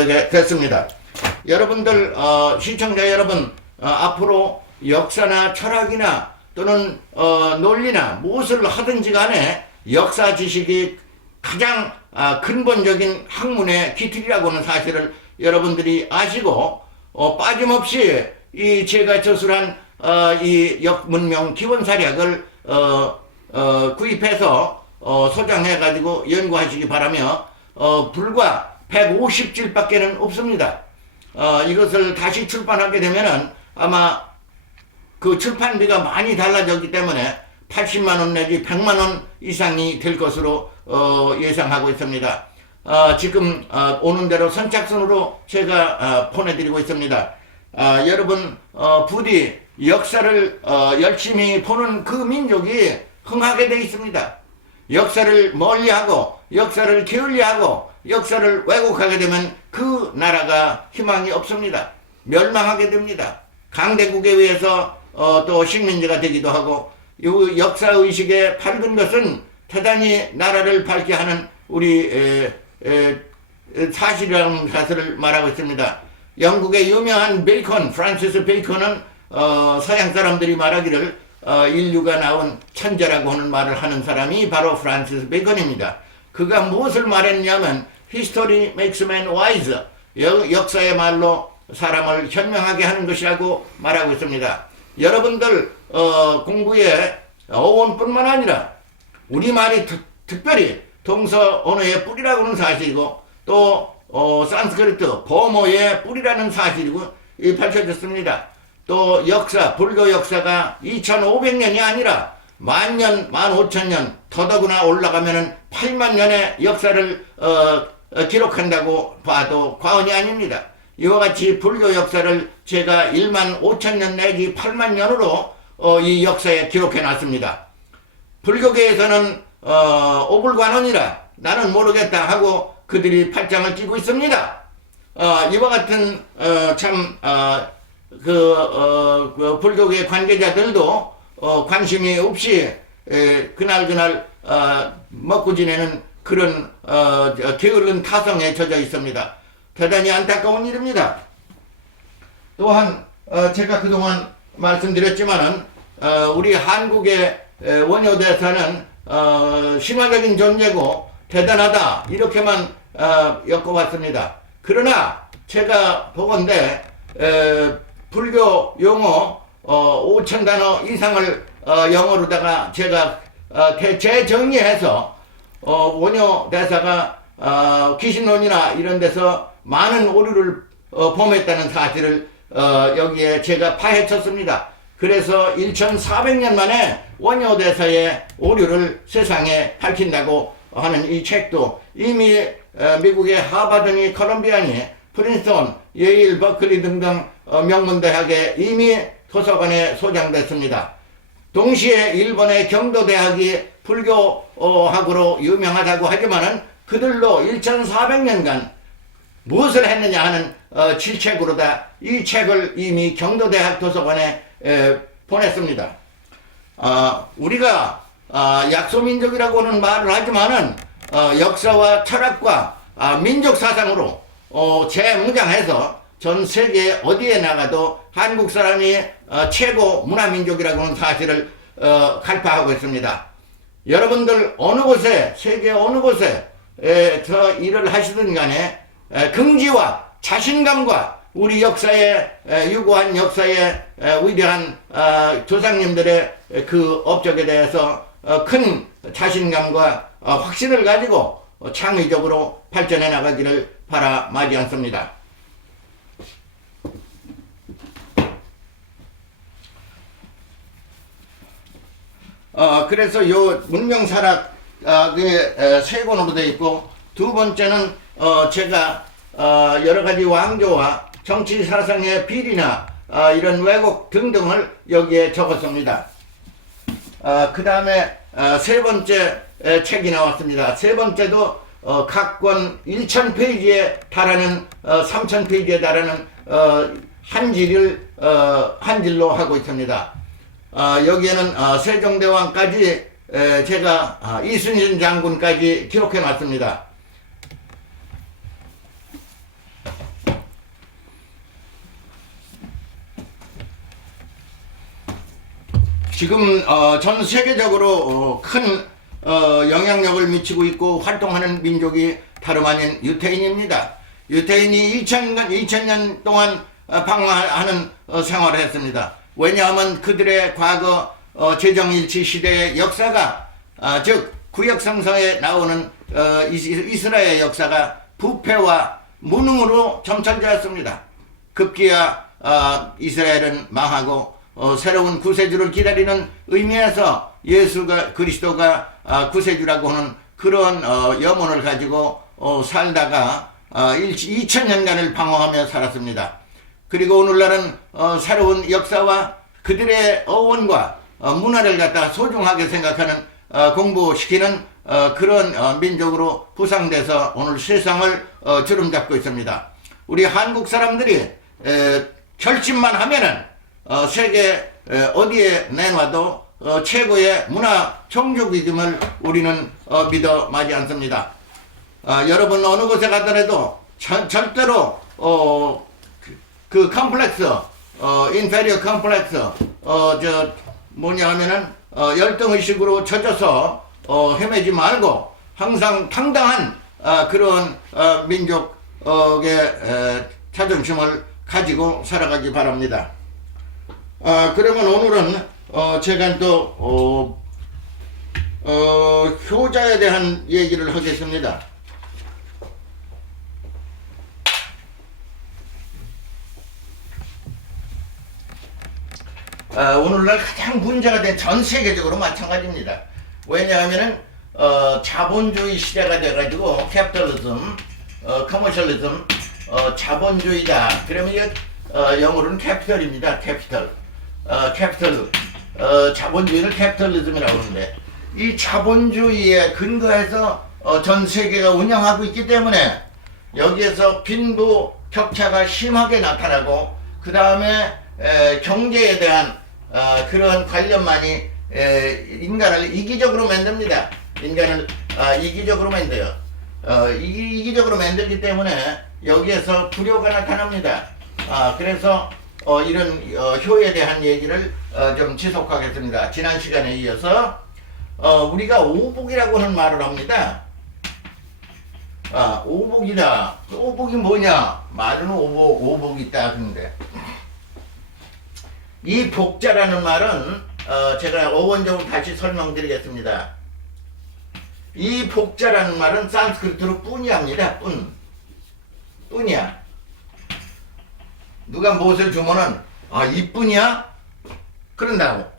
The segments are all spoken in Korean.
완성되게 됐습니다. 여러분들 어, 시청자 여러분 어, 앞으로 역사나 철학이나 또는 어, 논리나 무엇을 하든지 간에 역사 지식이 가장 아, 근본적인 학문의 기틀이라고 하는 사실을 여러분들이 아시고 어, 빠짐없이 이 제가 저술한 어, 이 역문명 기본사략을 어, 어, 구입해서 어, 소장해 가지고 연구하시기 바라며 어, 불과 150질밖에는 없습니다. 어, 이것을 다시 출판하게 되면은 아마 그 출판비가 많이 달라졌기 때문에 80만 원 내지 100만 원 이상이 될 것으로 어, 예상하고 있습니다. 어, 지금 어, 오는 대로 선착순으로 제가 어, 보내드리고 있습니다. 아, 여러분 어, 부디 역사를 어, 열심히 보는 그 민족이 흥하게 되어 있습니다. 역사를 멀리하고 역사를 게을리하고 역사를 왜곡하게 되면 그 나라가 희망이 없습니다. 멸망하게 됩니다. 강대국에 의해서 어, 또 식민지가 되기도 하고 이 역사 의식에 밝은 것은 대단히 나라를 밝게 하는 우리 에, 에, 에, 사실이라는 사실을 말하고 있습니다. 영국의 유명한 베이컨, 프란시스 베이컨은 어, 서양 사람들이 말하기를 어, 인류가 나온 천재라고 하는 말을 하는 사람이 바로 프란시스 베이컨입니다. 그가 무엇을 말했냐면 Man wise. 역, 역사의 말로 사람을 현명하게 하는 것이라고 말하고 있습니다. 여러분들 어, 공부에 어원뿐만 아니라 우리말이 특, 특별히 동서 언어의 뿌리라고 하는 사실이고 또 어, 산스크리트 버모의 뿌리라는 사실이고 이 밝혀졌습니다. 또 역사 불교 역사가 2,500년이 아니라 만년, 만 오천 년 더더구나 올라가면은 8만 년의 역사를 어, 어, 기록한다고 봐도 과언이 아닙니다. 이와 같이 불교 역사를 제가 1만 5천 년 내지 8만 년으로 어, 이 역사에 기록해 놨습니다. 불교계에서는 어, 오불관원이라 나는 모르겠다 하고 그들이 팔짱을 끼고 있습니다. 어, 이와 같은 어, 참 어, 그, 어, 그 불교계 관계자들도 어, 관심이 없이 에, 그날 그날 어, 먹고 지내는 그런 어, 저, 게으른 타성에 젖어 있습니다. 대단히 안타까운 일입니다. 또한 어, 제가 그동안 말씀드렸지만은 어, 우리 한국의 에, 원효 대사는 어, 신화적인 존재고 대단하다 이렇게만 어, 엮어왔습니다. 그러나 제가 보건대 에, 불교 용어 어, 5천 단어 이상을 어, 영어로다가 제가 어, 대- 재정리해서 어, 원효 대사가 어, 귀신론이나 이런 데서 많은 오류를 어, 범했다는 사실을 어, 여기에 제가 파헤쳤습니다. 그래서 1400년 만에 원효 대사의 오류를 세상에 밝힌다고 하는 이 책도 이미 어, 미국의 하버드니 컬럼비아니 프린스턴, 예일, 버클리 등등 어, 명문대학에 이미 도서관에 소장됐습니다. 동시에 일본의 경도대학이 불교학으로 유명하다고 하지만은 그들로 1400년간 무엇을 했느냐 하는 어, 질책으로다 이 책을 이미 경도대학 도서관에 에, 보냈습니다. 어, 우리가 어, 약소민족이라고는 말을 하지만은 어, 역사와 철학과 아, 민족 사상으로 어, 재무장해서 전 세계 어디에 나가도 한국 사람이 어, 최고 문화민족이라고 하는 사실을 어, 간파하고 있습니다. 여러분들 어느 곳에 세계 어느 곳에 에, 저 일을 하시든 간에 에, 긍지와 자신감과 우리 역사에 에, 유구한 역사의 에, 위대한 어, 조상님들의 그 업적에 대해서 어, 큰 자신감과 어, 확신을 가지고 어, 창의적으로 발전해 나가기를 바라 마지 않습니다. 어, 그래서 요 문명사락 어, 그세 권으로 되어 있고 두 번째는 어, 제가 어, 여러 가지 왕조와 정치 사상의 비리나 어, 이런 왜곡 등등을 여기에 적었습니다. 어, 그 다음에 어, 세 번째 에, 책이 나왔습니다. 세 번째도 어, 각권 1000페이지에 달하는 어, 3000페이지에 달하는 어, 한지를 어, 한질로 하고 있습니다. 아, 여기에는 아, 세종대왕까지 에, 제가 아, 이순신 장군까지 기록해 놨습니다. 지금 어, 전 세계적으로 어, 큰 어, 영향력을 미치고 있고 활동하는 민족이 다름 아닌 유태인입니다. 유태인이 2000년, 2000년 동안 방황하는 어, 생활을 했습니다. 왜냐하면 그들의 과거 어, 제정일치 시대의 역사가 아, 즉 구역성서에 나오는 어, 이스- 이스라엘 역사가 부패와 무능으로 점철되었습니다. 급기야 어, 이스라엘은 망하고 어, 새로운 구세주를 기다리는 의미에서 예수가 그리스도가 아, 구세주라고 하는 그런 어, 염원을 가지고 어, 살다가 어, 2000년간을 방황하며 살았습니다. 그리고 오늘날은 어, 새로운 역사와 그들의 어원과 어, 문화를 갖다 소중하게 생각하는 어, 공부시키는 어, 그런 어, 민족으로 부상돼서 오늘 세상을 어, 주름잡고 있습니다. 우리 한국 사람들이 에, 결심만 하면은 어, 세계 에, 어디에 내놔도 어, 최고의 문화 종족이즘을 우리는 어, 믿어 마지 않습니다. 아, 여러분 어느 곳에 가더라도 절, 절대로 어, 그, 그 컴플렉스, 어, 인페리어 컴플렉스, 어, 저 뭐냐 하면은 어, 열등 의식으로 젖어서 어, 헤매지 말고 항상 당당한 아, 그런 어, 민족의 에, 자존심을 가지고 살아가기 바랍니다. 아, 그러면 오늘은 어, 제가 또 어, 어, 효자에 대한 얘기를 하겠습니다. 어, 오늘날 가장 문제가 된 전 세계적으로 마찬가지입니다. 왜냐하면은 어, 자본주의 시대가 돼가지고 캐피탈리즘, 어, 커머셜리즘, 어, 자본주의다. 그러면 이게 어, 영어로는 캐피털입니다. 캐피털, 어, 캐피털, 어, 자본주의를 캐피털리즘이라고 하는데 이 자본주의에 근거해서 어, 전 세계가 운영하고 있기 때문에 여기에서 빈부 격차가 심하게 나타나고 그 다음에 경제에 대한 어, 그런 관련만이 에, 인간을 이기적으로 만듭니다. 인간을 아, 이기적으로 만들어요. 어, 이기, 이기 적으로 만들기 때문에 여기에서 불효가 나타납니다. 아, 그래서 어, 이런 어, 효에 대한 얘기를 어, 좀 지속하겠습니다. 지난 시간에 이어서 어, 우리가 오복이라고 하는 말을 합니다. 아, 오복이다. 그 오복이 뭐냐? 말은 오복, 오복이 있다. 근데 이 복자라는 말은 어, 제가 어원적으로 다시 설명드리겠습니다. 이 복자라는 말은 산스크리트로 뿐이합니다. 뿐. 뿐이야. 누가 무엇을 주면은 아 이뿐이야? 그런다고.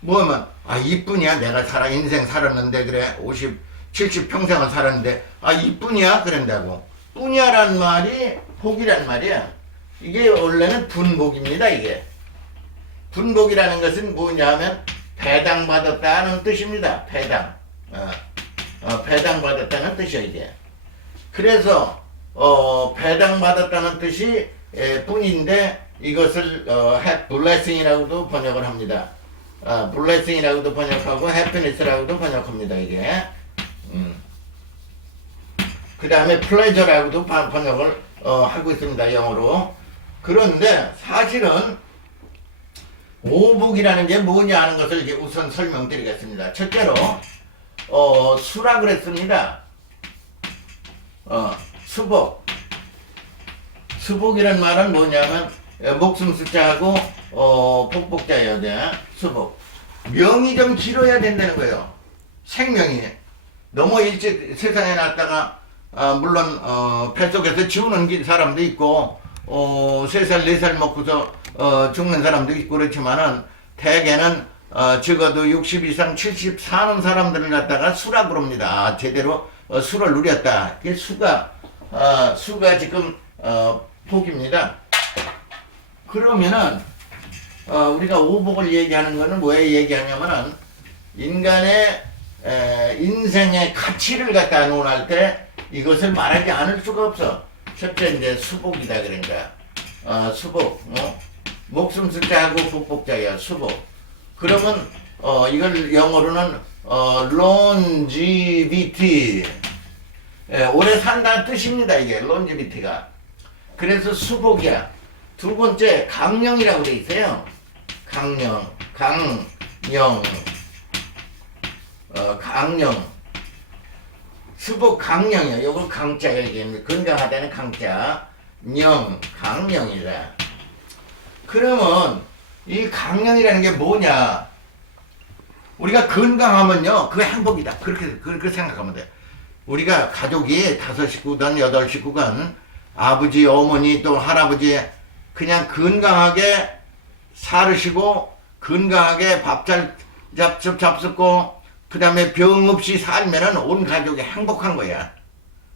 뭐면 아 이뿐이야? 내가 살아 인생 살았는데 그래 50, 70 평생을 살았는데 아 이뿐이야? 그런다고. 뿐이야란 말이 복이란 말이야. 이게 원래는 분복입니다. 이게. 분복이라는 것은 뭐냐면 배당받았다는 뜻입니다. 배당. 어, 어, 배당받았다는 뜻이야 이게. 그래서 어, 배당받았다는 뜻이 에, 뿐인데 이것을 어, blessing이라고도 번역을 합니다. 아, blessing이라고도 번역하고 happiness라고도 번역합니다 이게. 음. 그 다음에 바- 번역을 어, 하고 있습니다 영어로. 그런데 사실은 오복이라는 게 뭐냐 하는 것을 이제 우선 설명드리겠습니다. 첫째로 어, 수라 그랬습니다. 어, 수복. 수복이란 말은 뭐냐면 어, 목숨 숫자하고 어, 복복자예요. 네. 수복. 명이 좀 길어야 된다는 거예요. 생명이 너무 일찍 세상에 났다가 아, 물론 어, 뱃속에서 지우는 기- 사람도 있고 어, 3살 4살 먹고서 어, 죽는 사람도 있고 그렇지만은 대개는 어, 적어도 60 이상 70 사는 사람들을 갖다가 수라 그럽니다. 아, 제대로 어, 수를 누렸다. 그게 수가 어, 수가 지금 어, 복입니다. 그러면은 어, 우리가 오복을 얘기하는 거는 왜 얘기하냐면은 인간의 에, 인생의 가치를 갖다 논할 때 이것을 말하지 않을 수가 없어. 첫째 이제 수복이다 그러니까 어, 수복, 어? 목숨 숫자하고 복복자야 수복. 그러면 어, 이걸 영어로는 어, longevity 예, 오래 산다는 뜻입니다 이게 longevity가. 그래서 수복이야. 두 번째 강령이라고 돼 있어요. 강령, 강 어, 강령, 수복 강령이야. 요걸 강자 얘기합니다. 건강하다는 강자, 령, 강령이다. 그러면 이 강령이라는 게 뭐냐? 우리가 건강하면요, 그 행복이다. 그렇게 그렇게 생각하면 돼. 우리가 가족이 다섯 식구든 여덟 식구간 아버지, 어머니 또 할아버지 그냥 건강하게 살으시고 건강하게 밥 잘 잡수 잡수고 그 다음에 병 없이 살면은 온 가족이 행복한 거야.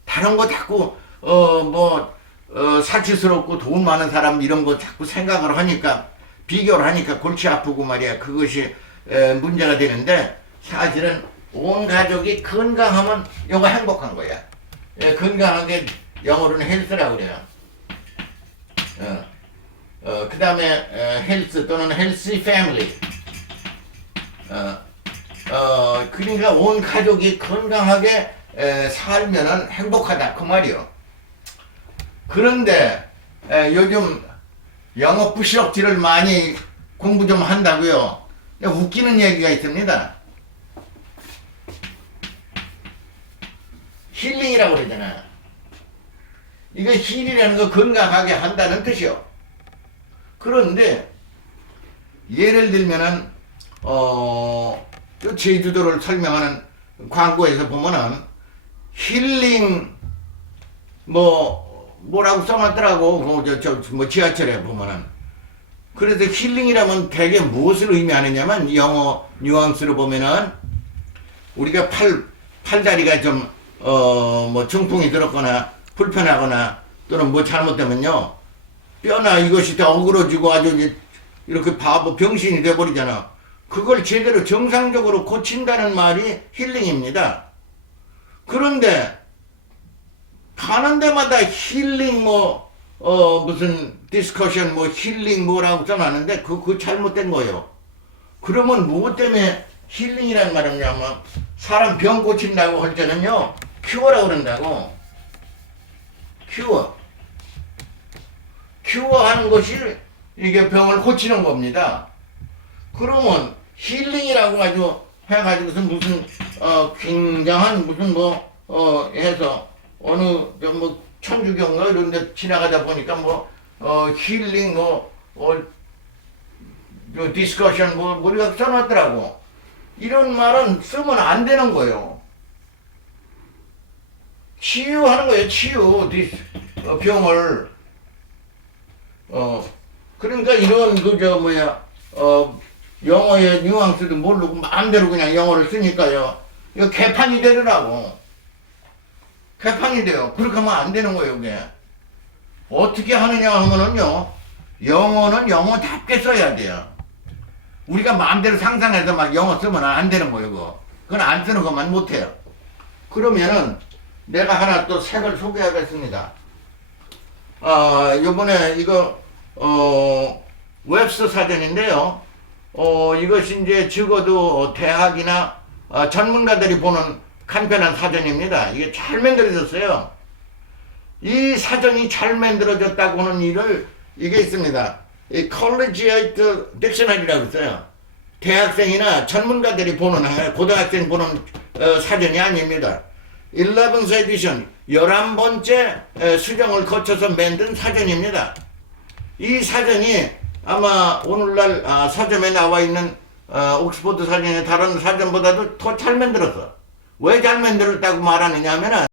다른 거 자꾸 어뭐 어, 사치스럽고 돈 많은 사람 이런 거 자꾸 생각을 하니까 비교를 하니까 골치 아프고 말이야. 그것이 에, 문제가 되는데 사실은 온 가족이 건강하면 영가 행복한 거야. 예, 건강하게 영어로는 헬스라고 그래요. 어, 어, 그 다음에 헬스 또는 헬시 패밀리. 어, 어, 그러니까 온 가족이 건강하게 에, 살면은 행복하다 그 말이요. 그런데 에, 요즘 영어 부시럭지를 많이 공부 좀 한다고요. 근데 웃기는 얘기가 있습니다. 힐링이라고 그러잖아. 이거 힐이라는 거 건강하게 한다는 뜻이요. 그런데 예를 들면은 어, 요 제주도를 설명하는 광고에서 보면은 힐링 뭐 뭐라고 써놨더라고 그 저 저 뭐 지하철에 보면은 그래서 힐링이라면 대개 무엇을 의미하느냐면 영어 뉘앙스로 보면은 우리가 팔 팔다리가 좀 어 뭐 중풍이 들었거나 불편하거나 또는 뭐 잘못되면요 뼈나 이것이 다 어그러지고 아주 이렇게 바보 병신이 돼버리잖아. 그걸 제대로 정상적으로 고친다는 말이 힐링입니다. 그런데 가는 데마다 힐링 뭐 어 무슨 디스커션 뭐 힐링 뭐라고 써놨는데 그, 그 잘못된 거예요. 그러면 무엇 때문에 힐링이라는 말은냐면 사람 병 고친다고 할 때는요 큐어라고 그런다고 큐어 큐어 하는 것이 이게 병을 고치는 겁니다. 그러면 힐링이라고 가지고 해가지고서 무슨 어 굉장한 무슨 뭐 어 해서 어느 뭐 천주교인가 이런 데 지나가다 보니까 뭐 어 힐링 뭐어 디스커션 뭐 우리가 써놨더라고. 이런 말은 쓰면 안 되는 거예요. 치유하는 거예요, 치유. 디스, 어, 병을. 어, 그러니까 이런 그 저 뭐야 어 영어의 뉘앙스도 모르고 마음대로 그냥 영어를 쓰니까요. 이거 개판이 되더라고. 개판이 돼요. 그렇게 하면 안 되는 거예요, 이게. 어떻게 하느냐 하면은요. 영어는 영어답게 써야 돼요. 우리가 마음대로 상상해서 막 영어 쓰면 안 되는 거예요, 그거. 그건 안 쓰는 것만 못해요. 그러면은 내가 하나 또 책을 소개하겠습니다. 아, 요번에 이거, 어, 웹스 사전인데요. 어, 이것이 이제 적어도 대학이나 어, 전문가들이 보는 간편한 사전입니다. 이게 잘 만들어졌어요. 이 사전이 잘 만들어졌다고 하는 일을 이게 있습니다. 이 컬리지에이트 딕셔너리라고 있어요. 대학생이나 전문가들이 보는 고등학생 보는 어, 사전이 아닙니다. 11th 에디션 11번째 수정을 거쳐서 만든 사전입니다. 이 사전이 아마 오늘날 아, 서점에 나와 있는 어, 옥스포드 사전의 다른 사전보다도 더 잘 만들었어. 왜 잘 만들었다고 말하느냐 하면은